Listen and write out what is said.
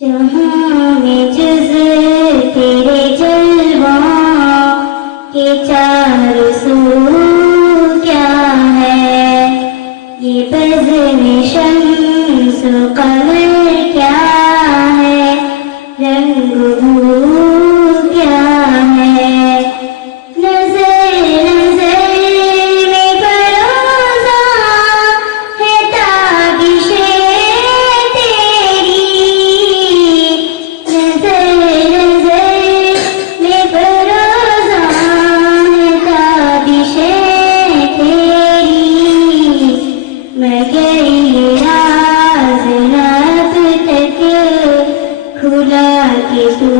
जहाँ में जुज़ तेरे जलवा के चारों सू क्या है, ये बज़्म शम्स कमर क्या है, रंग भू क्या है। नज़र नज़र में परोसा है ताबिशे तेरी, नज़र नज़र में परोसा है ताबिशे तेरी। मगर ये राज़ रब तक खुला के तू